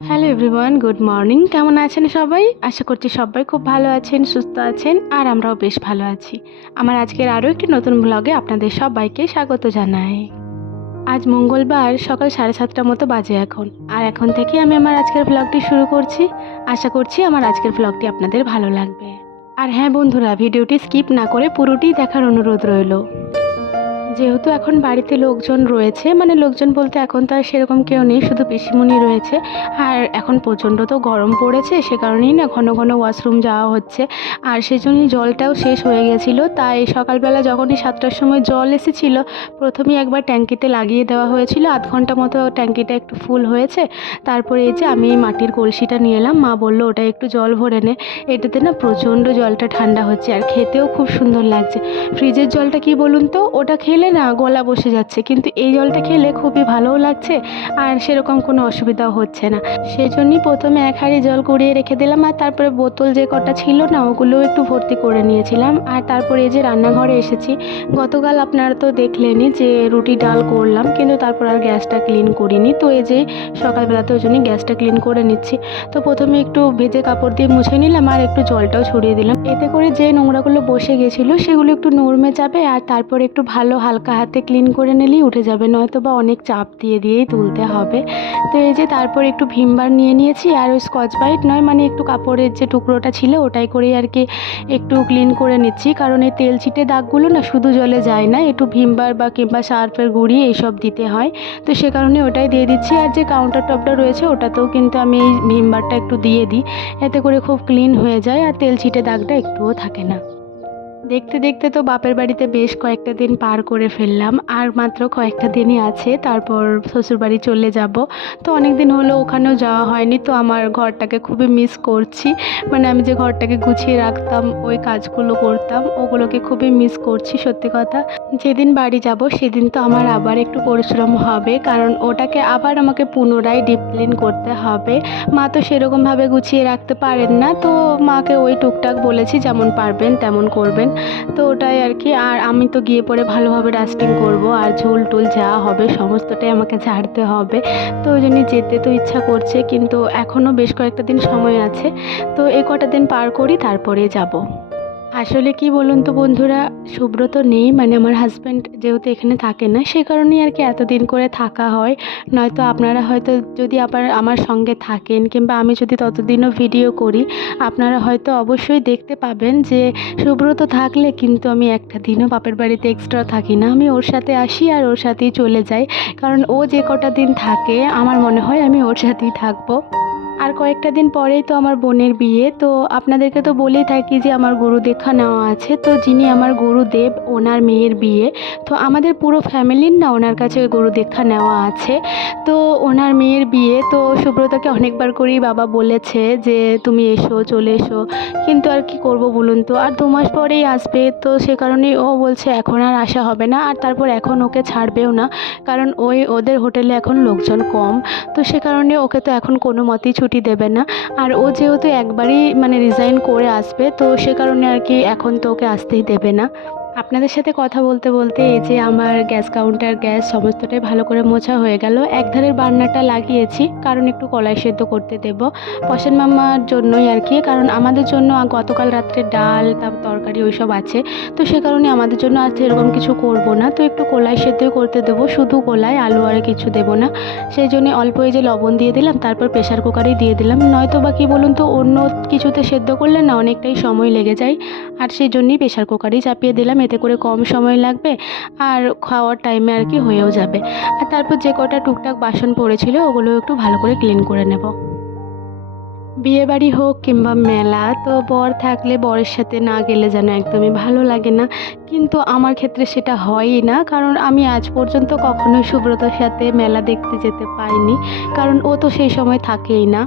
Hello everyone good morning কেমন আছেন সবাই? আশা করছি সবাই খুব ভালো আছেন, সুস্থ আছেন, আর আমরাও বেশ ভালো আছি। আমার আজকের আরও একটি নতুন ব্লগে আপনাদের সবাইকে স্বাগত জানাই। আজ মঙ্গলবার, সকাল সাড়ে সাতটার মতো বাজে এখন। আর এখন থেকে আমি আমার আজকের ব্লগটি শুরু করছি। আশা করছি আমার আজকের ব্লগটি আপনাদের ভালো লাগবে। আর হ্যাঁ বন্ধুরা, ভিডিওটি স্কিপ না করে পুরোটি দেখার অনুরোধ রইল। যেহেতু এখন বাড়িতে লোকজন রয়েছে মানে লোকজন বলতে এখন তো আর সেরকম কেউ নেই, শুধু পিসিমণি রয়েছে। আর এখন প্রচণ্ড তো গরম পড়েছে, সে কারণেই না ঘন ঘন ওয়াশরুম যাওয়া হচ্ছে। আর সেজন্যই জলটাও শেষ হয়ে গেছিল। তাই সকালবেলা যখনই সাতটার সময় জল এসেছিল, প্রথমেই একবার ট্যাঙ্কিতে লাগিয়ে দেওয়া হয়েছিল। আধ ঘণ্টা মতো ট্যাঙ্কিটা একটু ফুল হয়েছে। তারপরে এই যে আমি এই মাটির কলসিটা নিয়ে এলাম, মা বলল, ওটা একটু জল ভরে নে। এটাতে না প্রচণ্ড জলটা ঠান্ডা হচ্ছে, আর খেতেও খুব সুন্দর লাগছে। ফ্রিজের জলটা কি বলুন তো? ওটা খেলে না, গলা বসে যাচ্ছে। কিন্তু এই জলটা খেলে খুবই ভালোও লাগছে আর সেরকম কোনো অসুবিধাও হচ্ছে না। সেই জন্যই প্রথমে এক হাঁড়ি জল কুড়িয়ে রেখে দিলাম আর তারপরে বোতল যে কটা ছিল না, ওগুলোও একটু ভর্তি করে নিয়েছিলাম। আর তারপরে এই যে রান্নাঘরে এসেছি, গতকাল আপনারা তো দেখলেনই যে রুটি ডাল করলাম, কিন্তু তারপর আর গ্যাসটা ক্লিন করিনি। তো এই যে সকালবেলাতে ওই জন্যই গ্যাসটা ক্লিন করে নিচ্ছি। তো প্রথমে একটু ভেজে কাপড় দিয়ে মুছে নিলাম আর একটু জলটাও ছড়িয়ে দিলাম। এতে করে যে নোংরাগুলো বসে গেছিল, সেগুলো একটু নরমে যাবে আর তারপর একটু ভালো হালকা হাতে ক্লিন করে নিলেই উঠে যাবে, নয়তো বা অনেক চাপ দিয়ে দিয়েই তুলতে হবে। তো এই যে তারপর একটু ভিমবার নিয়ে নিয়েছি, আর ওই স্কচ ব্রাইট নয় মানে একটু কাপড়ের যে টুকরোটা ছিল ওটাই করেই আর কি একটু ক্লিন করে নিচ্ছি। কারণ এই তেল ছিটে দাগগুলো না শুধু জলে যায় না, একটু ভিমবার বা কিংবা সার্ফের গুঁড়ি এইসব দিতে হয়। তো সে কারণে ওটাই দিয়ে দিচ্ছি, আর যে কাউন্টার টপটা রয়েছে ওটাতেও কিন্তু আমি এই ভিমবারটা একটু দিয়ে দিই, এতে করে খুব ক্লিন হয়ে যায়, আর তেল চিটে দাগটা একটুও থাকে না। দেখতে দেখতে তো বাপের বাড়িতে বেশ কয়েকটা দিন পার করে ফেললাম, আর মাত্র কয়েকটা দিনই আছে, তারপর শ্বশুরবাড়ি চলে যাব। তো অনেক দিন হলো ওখানেও যাওয়া হয়নি, তো আমার ঘরটাকে খুবই মিস করছি। মানে আমি যে ঘরটাকে গুছিয়ে রাখতাম, ওই কাজগুলো করতাম, ওগুলোকে খুবই মিস করছি, সত্যি কথা। যেদিন বাড়ি যাব, সেদিন তো আমার আবার একটু পরিশ্রম হবে, কারণ ওটাকে আবার আমাকে পুনরায় ডিপ ক্লিন করতে হবে। মা তো সেরকমভাবে গুছিয়ে রাখতে পারেন না, তো মাকে ওই টুকটাক বলেছি, যেমন পারবেন তেমন করবেন। তো ওটাই আর কি আর আমি তো গিয়ে পরে ভালোভাবে ডাস্টিং করব। আর ঝোল টুল যা হবে সমস্তটাই আমাকে ঝাড়তে হবে। তো ওই জন্যই যেতে তো ইচ্ছা করছে, কিন্তু এখনও বেশ কয়েকটা দিন সময় আছে। তো এ কটা দিন পার করি, তারপরে যাব। আসলে কি বলুন তো বন্ধুরা, সুব্রত নেই মানে আমার হাজব্যান্ড যেহেতু এখানে থাকে না, সে কারণেই আর কি এতদিন করে থাকা হয়। নয়তো আপনারা হয়তো যদি আবার আমার সঙ্গে থাকেন, কিংবা আমি যদি ততদিনও ভিডিও করি, আপনারা হয়তো অবশ্যই দেখতে পাবেন যে সুব্রত থাকলে কিন্তু আমি একটা দিনও বাপের বাড়িতে এক্সট্রা থাকি না। আমি ওর সাথে আসি আর ওর সাথেই চলে যাই। কারণ ও যে কটা দিন থাকে, আমার মনে হয় আমি ওর সাথেই থাকব। আর কয়েকটা দিন পরেই তো আমার বোনের বিয়ে, তো আপনাদেরকে তো বলেই থাকি যে আমার গুরু দেখা নেওয়া আছে। তো যিনি আমার গুরুদেব ওনার মেয়ের বিয়ে। তো আমাদের পুরো ফ্যামিলির না ওনার কাছে গুরু দেখা নেওয়া আছে। তো ওনার মেয়ের বিয়ে, তো সুব্রতকে অনেকবার করেই বাবা বলেছে যে, তুমি এসো, চলে এসো। কিন্তু আর কি করব বলুন তো? আর দু মাস পরেই আসবে, তো সে কারণেই ও বলছে, এখন আর আসা হবে না। আর তারপর এখন ওকে ছাড়বেও না, কারণ ওই ওদের হোটেলে এখন লোকজন কম। তো সে কারণে ওকে তো এখন কোনো মতেই ছুটি দেবে না। আর ও যেহেতু একবারই মানে রিজাইন করে আসবে, তো সে কারণে আর কি এখন তো ওকে আসতেই দেবে না। আপনাদের সাথে কথা বলতে বলতে এই যে আমার গ্যাস কাউন্টার গ্যাস সমস্তটাই ভালো করে মোছা হয়ে গেল। এক ধারের বার্নারটা লাগিয়েছি, কারণ একটু কলাই সেদ্ধ করতে দেব। পশান মামার জন্যই আর কি, কারণ আমাদের জন্য গতকাল রাত্রে ডাল তারপর তরকারি ওইসব আছে। তো সে কারণে আমাদের জন্য আর এরকম কিছু করব না। তো একটু কলাই সেদ্ধই করতে দেবো, শুধু কলাই, আলু আর কিছু দেবো না। সেই জন্য অল্প এই যে লবণ দিয়ে দিলাম, তারপর প্রেশার কুকারেই দিয়ে দিলাম। নয়তো বা কী বলুন তো, অন্য কিছুতে সেদ্ধ করলে না অনেকটাই সময় লেগে যায়। আর সেই জন্যই প্রেশার কুকারেই চাপিয়ে দিলাম। এতে করে কম সময় লাগবে আর খাওয়ার টাইমে আর কি হয়েও যাবে। আর তারপর যে কটা টুকটাক বাসন পড়েছিল ওগুলো একটু ভালো করে ক্লিন করে নেব। বিয়েবাড়ি হোক কিংবা মেলা, তো বর থাকলে বরের সাথে না গেলে যেন একদমই ভালো লাগে না। কিন্তু আমার ক্ষেত্রে সেটা হয়ই না, কারণ আমি আজ পর্যন্ত কখনোই সুব্রতর সাথে মেলা দেখতে যেতে পাইনি কারণ ও তো সেই সময় থাকেই না।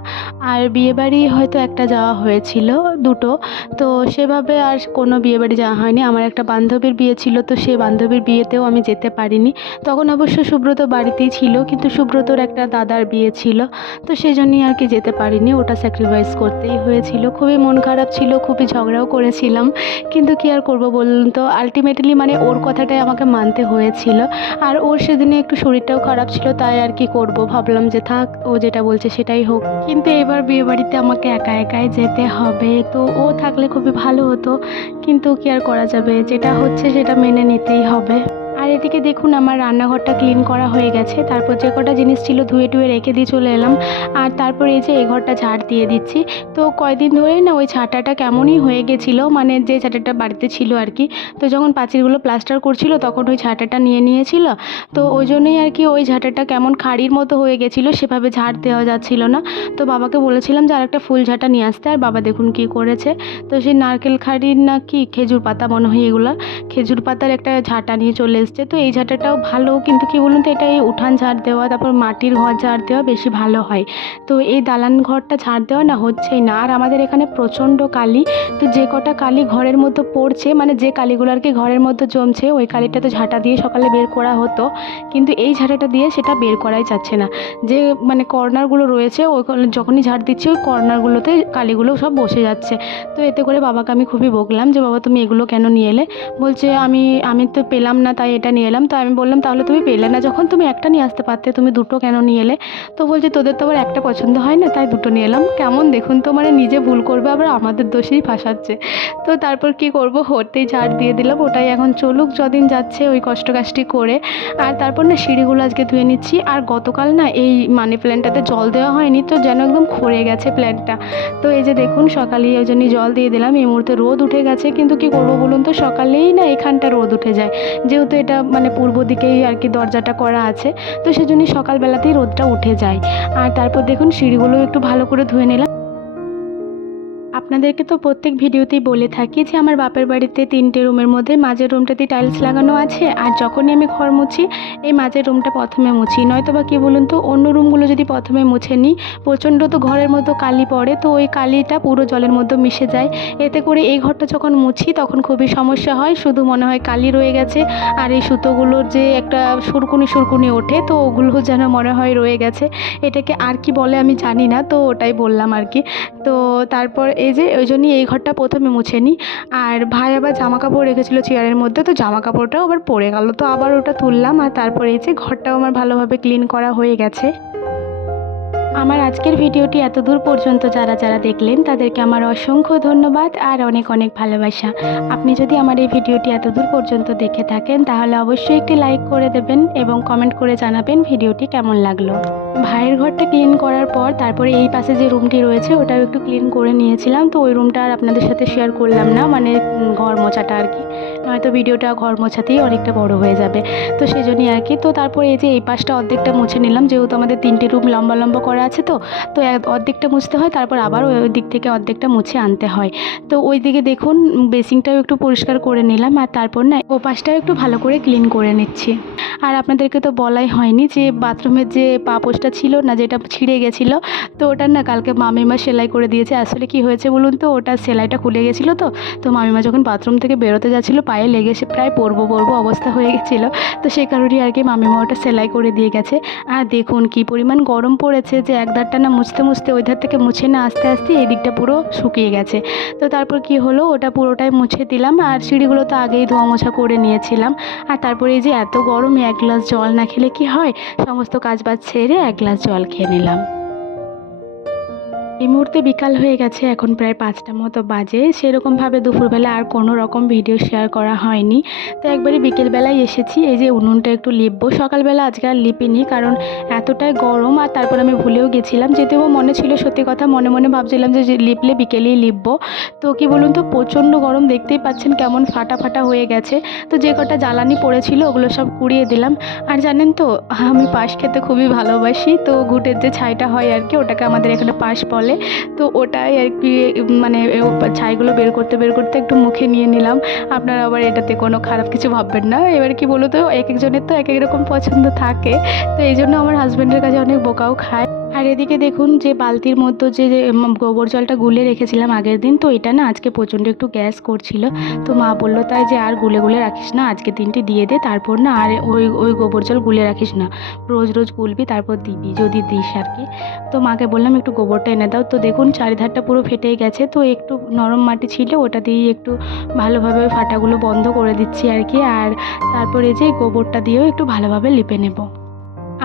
আর বিয়েবাড়ি হয়তো একটা যাওয়া হয়েছিল দুটো, তো সেভাবে আর কোনো বিয়েবাড়ি যাওয়া হয়নি। আমার একটা বান্ধবীর বিয়ে ছিল, তো সেই বান্ধবীর বিয়েতেও আমি যেতে পারিনি। তখন অবশ্য সুব্রত বাড়িতেই ছিল, কিন্তু সুব্রতর একটা দাদার বিয়ে ছিল, তো সেই জন্যই আর কি যেতে পারিনি, ওটা স্যাক্রিফাইস স্যাক্রিফাইস করতেই হয়েছিল। খুবই মন খারাপ ছিল, খুবই ঝগড়াও করেছিলাম। কিন্তু কি আর করব বলুন তো? আলটিমেটলি মানে ওর কথাটাই আমাকে মানতে হয়েছিল। আর ওর সেদিনে একটু শরীরটাও খারাপ ছিল, তাই আর কি করব? ভাবলাম যে থাক, ও যেটা বলছে সেটাই হোক। কিন্তু এবার বিয়েবাড়িতে আমাকে একা একাই যেতে হবে। তো ও থাকলে খুবই ভালো হতো। কিন্তু কি আর করা যাবে? যেটা হচ্ছে সেটা মেনে নিতেই হবে। আর এদিকে দেখুন, আমার রান্নাঘরটা ক্লিন করা হয়ে গেছে। তারপর যে কটা জিনিস ছিল ধুয়ে টুয়ে রেখে দিয়ে চলে এলাম। আর তারপর এই যে এই ঘরটা ঝাড় দিয়ে দিচ্ছি। তো কয়দিন ধরেই না ওই ছাটাটা কেমনই হয়ে গেছিল মানে যে ছাটাটা বাড়িতে ছিল আর কি। তো যখন পাঁচিলগুলো প্লাস্টার করছিল, তখন ওই ঝাঁটাটা নিয়ে নিয়েছিল। তো ওই জন্যই আর কি ওই ঝাঁটাটা কেমন খাড়ির মতো হয়ে গেছিল, সেভাবে ঝাড় দেওয়া যাচ্ছিল না। তো বাবাকে বলেছিলাম যে আরেকটা ফুল ঝাঁটা নিয়ে আসতে, আর বাবা দেখুন কী করেছে। তো সেই নারকেল খাড়ির না কি খেজুর পাতা মনে হয় এগুলো, খেজুর পাতার একটা ঝাঁটা নিয়ে চলে এসছে তো এই ঝাঁটাটাও ভালো। কিন্তু কি বলুন তো, এটা এই উঠান ঝাড় দেওয়া, তারপর মাটির ঘর ঝাড় দেওয়া বেশি ভালো হয়। তো এই দালান ঘরটা ঝাড় দেওয়া না, হচ্ছেই না। আর আমাদের এখানে প্রচণ্ড কালি। তো যে কটা কালি ঘরের মধ্যে পড়ছে মানে যে কালিগুলো আর কি ঘরের মধ্যে জমছে, ওই কালিটা তো ঝাঁটা দিয়ে সকালে বের করা হতো। কিন্তু এই ঝাঁটাটা দিয়ে সেটা বের করাই যাচ্ছে না। যে মানে কর্নারগুলো রয়েছে ওই যখনই ঝাড় দিচ্ছি, ওই কর্নারগুলোতে কালিগুলো সব বসে যাচ্ছে। তো এতে করে বাবাকে আমি খুবই বকলাম যে, বাবা, তুমি এগুলো কেন নিয়ে এলে? বলছে, আমি আমি তো পেলাম না, তাই এটা নিয়ে এলাম। তো আমি বললাম, তাহলে তুমি পেলে না যখন তুমি একটা নিয়ে আসতে পারতে, তুমি দুটো কেন নিয়ে এলে? তো বলছে, তোদের তো আবার একটা পছন্দ হয় না, তাই দুটো নিয়ে এলাম। কেমন দেখুন তো মানে নিজে ভুল করবে, আবার আমাদের দোষেই ফাঁসাচ্ছে। তো তারপর কি করব? হতেই ঝাড় দিয়ে দিলাম, ওটাই এখন চলুক, যদিন যাচ্ছে ওই কষ্ট কাজটি করে। আর তারপর না সিঁড়িগুলো আজকে ধুয়ে নিচ্ছি। আর গতকাল না এই মানি প্ল্যান্টটাতে জল দেওয়া হয়নি, তো যেন একদম খরে গেছে প্ল্যান্টটা তো এই যে দেখুন, সকালেই ওই জন্যই জল দিয়ে দিলাম, এই মুহূর্তে রোদ উঠে গেছে, কিন্তু কি করব বলুন তো, সকালেই না এখানটা রোদ উঠে যায়। যেহেতু এটা মানে পূর্ব দিকেই আর কি দরজাটা করা আছে। তো সেজন্যই সকালবেলাতেই রোদটা উঠে যায়। আর তারপর দেখুন সিঁড়িগুলো একটু ভালো করে ধুয়ে নিলাম। আপনাদেরকে তো প্রত্যেক ভিডিওতেই বলে থাকি যে আমার বাপের বাড়িতে তিনটে রুমের মধ্যে মাঝের রুমটাতে টাইলস লাগানো আছে। আর যখনই আমি ঘর মুছি, এই মাঝের রুমটা প্রথমে মুছি। নয়তো বা কী বলুন তো, অন্য রুমগুলো যদি প্রথমে মুছে নিই, প্রচণ্ড তো ঘরের মধ্যে কালি পড়ে, তো ওই কালিটা পুরো জলের মধ্যে মিশে যায়। এতে করে এই ঘরটা যখন মুছি, তখন খুবই সমস্যা হয়। শুধু মনে হয় কালি রয়ে গেছে। আর এই সুতোগুলোর যে একটা সুরকুনি সুরকুনি ওঠে, তো ওগুলো যেন মনে হয় রয়ে গেছে। এটাকে আর কি বলে আমি জানি না, তো ওটাই বললাম আর কি। তো তারপর এই যে ওই জন্যই এই ঘরটা প্রথমে মুছে নিই। আর ভাই আবার জামা কাপড় রেখেছিলো চেয়ারের মধ্যে, তো জামা কাপড়টাও আবার পরে গেল। তো আবার ওটা তুললাম আর তারপরে এই যে ঘরটাও আমার ভালোভাবে ক্লিন করা হয়ে গেছে। আমার আজকের ভিডিওটি এত দূর পর্যন্ত যারা যারা দেখলেন, তাদেরকে আমার অসংখ্য ধন্যবাদ আর অনেক অনেক ভালোবাসা। আপনি যদি আমার এই ভিডিওটি এত দূর পর্যন্ত দেখে থাকেন, তাহলে অবশ্যই একটি লাইক করে দেবেন এবং কমেন্ট করে জানাবেন ভিডিওটি কেমন লাগল। ভাইয়ের ঘরটা ক্লিন করার পর তারপরে এই পাশে যে রুমটি রয়েছে, ওটাও একটু ক্লিন করে নিয়েছিলাম। তো ওই রুমটা আর আপনাদের সাথে শেয়ার করলাম না মানে ঘর মোছাটা আর কি। নয়তো ভিডিওটা ঘর মোছাতেই অনেকটা বড় হয়ে যাবে। তো সেই জন্যই আর কি। তো তারপরে এই যে এই পাশটা অর্ধেকটা মুছে নিলাম, যেহেতু আমাদের তিনটে রুম লম্বা লম্বা করা আছে তো তো অর্ধেকটা মুছতে হয়, তারপর আবার ওই দিক থেকে অর্ধেকটা মুছে আনতে হয়। তো ওই দিকে দেখুন বেসিংটাও একটু পরিষ্কার করে নিলাম আর তারপর না ও পাশটাও একটু ভালো করে ক্লিন করে নিচ্ছি। আর আপনাদেরকে তো বলাই হয়নি যে বাথরুমের যে পাপোশটা ছিল না, যেটা ছিঁড়ে গেছিল, তো ওটা না কালকে মামিমা সেলাই করে দিয়েছে। আসলে কি হয়েছে বলুন তো, ওটা সেলাইটা খুলে গেছিল তো তো মামিমা যখন বাথরুম থেকে বেরোতে যাচ্ছিল, পায়ে লেগে সে প্রায় পরবো পরবো অবস্থা হয়ে গেছিল। তো সেই কারণেই আর কি মামিমা ওটা সেলাই করে দিয়ে গেছে। আর দেখুন কি পরিমাণ গরম পড়েছে যে এক ধারটা না মুছতে মুছতে ওই ধার থেকে মুছে না আস্তে আস্তে এই দিকটা পুরো শুকিয়ে গেছে। তো তারপর কি হলো? ওটা পুরোটাই মুছে দিলাম আর সিঁড়িগুলো তো আগেই ধোয়া মোছা করে নিয়েছিলাম। আর তারপরে এই যে এত গরমে এক গ্লাস জল না খেলে কি হয়? সমস্ত কাজ বাজ ছেড়ে এক গ্লাস জল খেয়ে নিলাম। এই মুহূর্তে বিকাল হয়ে গেছে, এখন প্রায় পাঁচটা মতো বাজে। সেরকমভাবে দুপুরবেলা আর কোনো রকম ভিডিও শেয়ার করা হয়নি। তো একবারে বিকেলবেলায় এসেছি, এই যে উনুনটা একটু লিপবো। সকালবেলা আজকে আর লিপিনি কারণ এতটাই গরম আর তারপর আমি ভুলেও গেছিলাম। যেতেও মনে ছিল সত্যি কথা, মনে মনে ভাবছিলাম যে যে লিপলে বিকেলেই লিপবো। তো কি বলুন তো, প্রচণ্ড গরম, দেখতেই পাচ্ছেন কেমন ফাটা ফাটা হয়ে গেছে। তো যে কটা জ্বালানি পড়েছিল, ওগুলো সব কুড়িয়ে দিলাম। আর জানেন তো, আমি পাশ খেতে খুবই ভালোবাসি, তো ঘুটের যে ছাইটা হয় আর কি, ওটাকে আমাদের এখানে পাশ বলে। তো ওটাই আর কি মানে ছাইগুলো বের করতে বের করতে একটু মুখে নিয়ে নিলাম। আপনারা আবার এটাতে কোনো খারাপ কিছু ভাববেন না। এবার কি বলো তো এক একজনের তো এক এক রকম পছন্দ থাকে। তো এই জন্য আমার হাজব্যান্ডের কাছে অনেক বোকাও খায়। আর এদিকে দেখুন যে বালতির মধ্যে যে গোবর জলটা গুলে রেখেছিলাম আগের দিন, তো এটা না আজকে প্রচণ্ড একটু গ্যাস করছিল। তো মা বলল, তাই যে আর গুলে গুলে রাখিস না, আজকে দিনটি দিয়ে দে, তারপর না আর ওই ওই গোবর জল গুলে রাখিস না। রোজ রোজ গুলবি, তারপর দিবি, যদি দিস আর কি। তো মাকে বললাম, একটু গোবরটা এনে দাও। তো দেখুন চারিধারটা পুরো ফেটে গেছে, তো একটু নরম মাটি ছিল, ওটা দিয়েই একটু ভালোভাবে ওই ফাটাগুলো বন্ধ করে দিচ্ছি আর কি। আর তারপরে যে গোবরটা দিয়েও একটু ভালোভাবে লিপে নেব।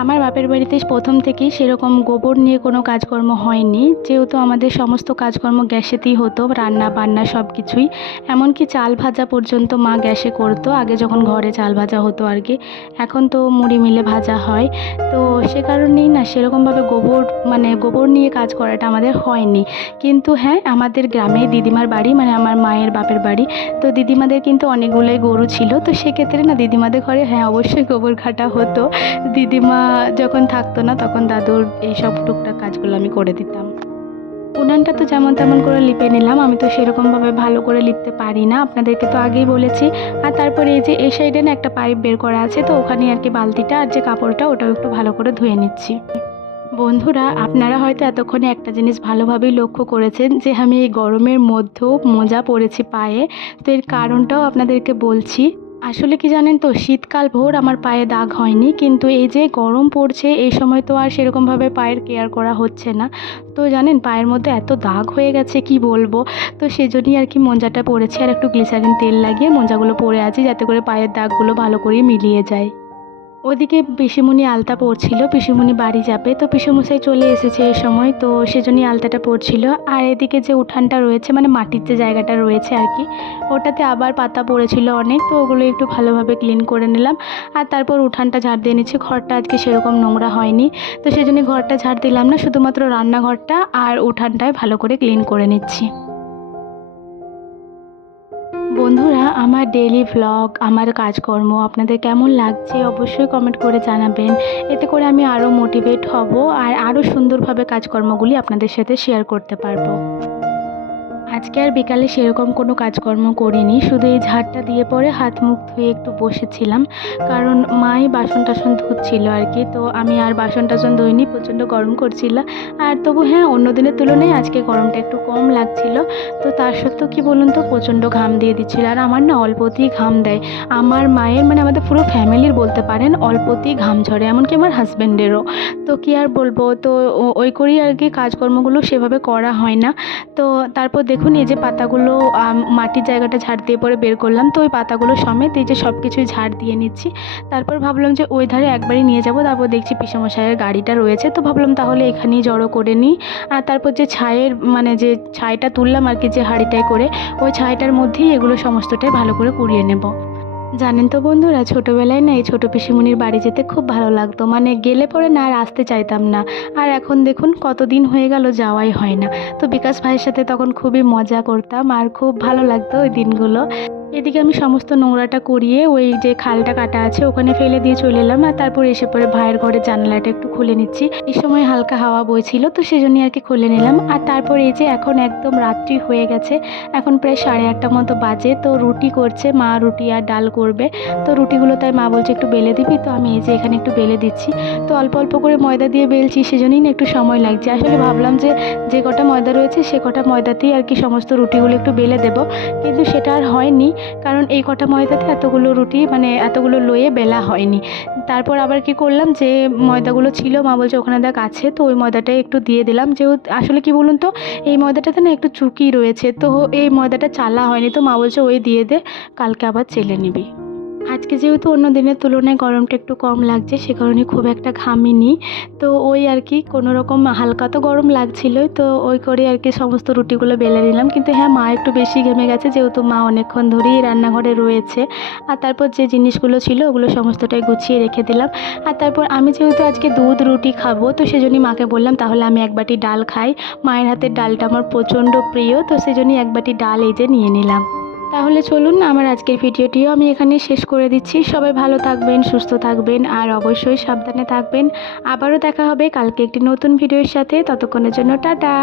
আমার বাপের বাড়িতে প্রথম থেকেই সেরকম গোবর নিয়ে কোনো কাজকর্ম হয়নি। যেহেতু আমাদের সমস্ত কাজকর্ম গ্যাসেতেই হতো, রান্না বান্না সব কিছুই এমনকি চাল ভাজা পর্যন্ত মা গ্যাসে করতো, আগে যখন ঘরে চাল ভাজা হতো আর কি। এখন তো মুড়ি মিলে ভাজা হয়। তো সে কারণেই না, সেরকমভাবে গোবর মানে গোবর নিয়ে কাজ করাটা আমাদের হয়নি। কিন্তু হ্যাঁ আমাদের গ্রামে দিদিমার বাড়ি মানে আমার মায়ের বাপের বাড়ি, তো দিদিমাদের কিন্তু অনেকগুলোই গরু ছিল। তো সেক্ষেত্রে না, দিদিমাদের ঘরে হ্যাঁ অবশ্যই গোবর ঘাটা হতো। দিদিমা যখন থাকতো না, তখন দাদুর এই সব টুকটাক কাজগুলো আমি করে দিতাম। উনানটা তো যেমন তেমন করে লিপে নিলাম, আমি তো সেরকমভাবে ভালো করে লিপতে পারি না। আপনাদেরকে তো আগেই বলেছি। আর তারপরে এই যে এই সাইডে না একটা পাইপ বের করা আছে, তো ওখানে আর কি বালতিটা আর যে কাপড়টা, ওটাও একটু ভালো করে ধুয়ে নিচ্ছি। বন্ধুরা, আপনারা হয়তো এতক্ষণে একটা জিনিস ভালোভাবেই লক্ষ্য করেছেন যে আমি এই গরমের মধ্যেও মোজা পরেছি পায়ে। তো এর কারণটাও আপনাদেরকে বলছি। আসলে কি জানেন তো, শীতকাল ভোর আমার পায়ে দাগ হয়নি, কিন্তু এই যে গরম পড়ছে, এই সময় তো আর সেরকমভাবে পায়ের কেয়ার করা হচ্ছে না। তো জানেন, পায়ের মধ্যে এত দাগ হয়ে গেছে, কি বলব? তো সেজন্যই আর কি মোজাটা পড়েছে আর একটু গ্লিসারিন তেল লাগিয়ে মোজাগুলো পরে আছি, যাতে করে পায়ের দাগগুলো ভালো করে মিলিয়ে যায়। ওদিকে পিসিমণি আলতা পড়ছিল, পিসিমণি বাড়ি যাবে, তো পিসুমশাই চলে এসেছে এই সময়, তো সেজন্যই আলতাটা পড়ছিল। আর এদিকে যে উঠানটা রয়েছে মানে মাটির যে জায়গাটা রয়েছে আর কি, ওটাতে আবার পাতা পড়েছিল অনেক, তো ওগুলো একটু ভালোভাবে ক্লিন করে নিলাম। আর তারপর উঠানটা ঝাড় দিয়ে নিচ্ছি, ঘরটা আজকে সেরকম নোংরা হয়নি, তো সেজন্য ঘরটা ঝাড় দিলাম না, শুধুমাত্র রান্নাঘরটা আর উঠানটায় ভালো করে ক্লিন করে নিচ্ছি। বন্ধুরা, আমার ডেলি ভ্লগ আমার কাজকর্ম, আপনাদের কেমন লাগছে অবশ্যই কমেন্ট করে জানাবেন। এতে করে আমি আরও মোটিভেট হব আর আরও সুন্দরভাবে কাজকর্মগুলি আপনাদের সাথে শেয়ার করতে পারব। আজকে আর বিকালে সেরকম কোনো কাজকর্ম করিনি, শুধু এই ঝাড়টা দিয়ে পরে হাত মুখ ধুয়ে একটু বসেছিলাম, কারণ মাই বাসন টাসন ধুচ্ছিল আর কি, তো আমি আর বাসন টাসন ধুইনি, প্রচণ্ড গরম করছিল। আর তবু হ্যাঁ অন্য দিনের তুলনায় আজকে গরমটা একটু কম লাগছিল, তো তার সত্ত্বেও কী বলুন তো, প্রচণ্ড ঘাম দিয়ে দিচ্ছিল। আর আমার না অল্পতেই ঘাম দেয়। আমার মায়ের মানে আমাদের পুরো ফ্যামিলির বলতে পারেন, অল্পতেই ঘাম ঝরে, এমনকি আমার হাজব্যান্ডেরও। তো কী আর বলব, তো ওই করেই আর কি কাজকর্মগুলো সেভাবে করা হয় না। তো তারপর দেখুন এই যে পাতাগুলো মাটির জায়গাটা ঝাড় দিয়ে পরে বের করলাম, তো ওই পাতাগুলো সমেত এই যে সব কিছুই ঝাড় দিয়ে নিচ্ছি। তারপর ভাবলাম যে ওই ধারে একবারই নিয়ে যাব, তারপর দেখছি পিসামশাইয়ের গাড়িটা রয়েছে, তো ভাবলাম তাহলে এখানেই জড়ো করে নিই। আর তারপর যে ছায়ের মানে যে ছাইটা তুললাম আর কি, যে হাঁড়িটায় করে, ওই ছাইটার মধ্যেই এগুলো সমস্তটাই ভালো করে কুড়িয়ে নেব। জানেন তো বন্ধুরা, ছোটোবেলায় না এই ছোটো পিসিমণির বাড়ি যেতে খুব ভালো লাগতো। মানে গেলে পরে না আর আসতে চাইতাম না। আর এখন দেখুন কতদিন হয়ে গেল যাওয়াই হয় না। তো বিকাশ ভাইয়ের সাথে তখন খুবই মজা করতাম আর খুব ভালো লাগতো ওই দিনগুলো। এদিকে আমি সমস্ত নোংরাটা করিয়ে ওই যে খালটা কাটা আছে ওখানে ফেলে দিয়ে চলে এলাম আর তারপর এসে পরে ভাইয়ের ঘরের জানালাটা একটু খুলে নিচ্ছি। এই সময় হালকা হাওয়া বইছিল তো সেজন্যই আর কি খুলে নিলাম। আর তারপর এই যে এখন একদম রাত্রি হয়ে গেছে, এখন প্রায় সাড়ে আটটা মতো বাজে তো রুটি করছে, মা রুটি আর ডাল করবে। তো রুটিগুলো তাই মা বলছে একটু বেলে দিবি, তো আমি এই যে এখানে একটু বেলে দিচ্ছি। তো অল্প অল্প করে ময়দা দিয়ে বেলছি সেজন্যই না একটু সময় লাগছে। আসলে ভাবলাম যে যে কটা ময়দা রয়েছে সে কটা ময়দাতেই আর কি সমস্ত রুটিগুলো একটু বেলে দেবো। কিন্তু সেটা আর হয়নি। কারণ এই কটা ময়দাতে এতগুলো রুটি মানে এতগুলো লয়ে বেলা হয়নি। তারপর আবার কি করলাম যে, ময়দাগুলো ছিল, মা বলছে ওখানে দেখ আছে, তো ওই ময়দাটাই একটু দিয়ে দিলাম। যেহেতু আসলে কি বলুন তো, এই ময়দাটাতে না একটু চুকি রয়েছে, তো এই ময়দাটা চালা হয়নি, তো মা বলছে ওই দিয়ে দে, কালকে আবার চেলে নিবি। আজকে যেহেতু অন্য দিনের তুলনায় গরমটা একটু কম লাগছে, সে কারণে খুব একটা ঘামিনি। তো ওই আর কি, কোনো রকম হালকা তো গরম লাগছিলই, তো ওই করে আর কি সমস্ত রুটিগুলো বেলে নিলাম। কিন্তু হ্যাঁ মা একটু বেশি ঘেমে গেছে, যেহেতু মা অনেকক্ষণ ধরেই রান্নাঘরে রয়েছে। আর তারপর যে জিনিসগুলো ছিল, ওগুলো সমস্তটাই গুছিয়ে রেখে দিলাম। আর তারপর আমি যেহেতু আজকে দুধ রুটি খাব, তো সেজন্যই মাকে বললাম, তাহলে আমি এক বাটি ডাল খাই। মায়ের হাতের ডালটা আমার প্রচণ্ড প্রিয়, তো সেজন্যই এক বাটি ডাল এই যে নিয়ে নিলাম। তাহলে চলুন আমার আজকের ভিডিওটিও আমি এখানে শেষ করে দিচ্ছি। সবাই ভালো থাকবেন, সুস্থ থাকবেন, আর অবশ্যই সাবধানে থাকবেন। আবারও দেখা হবে কালকে একটি নতুন ভিডিওর সাথে। ততক্ষণের জন্য টাটা।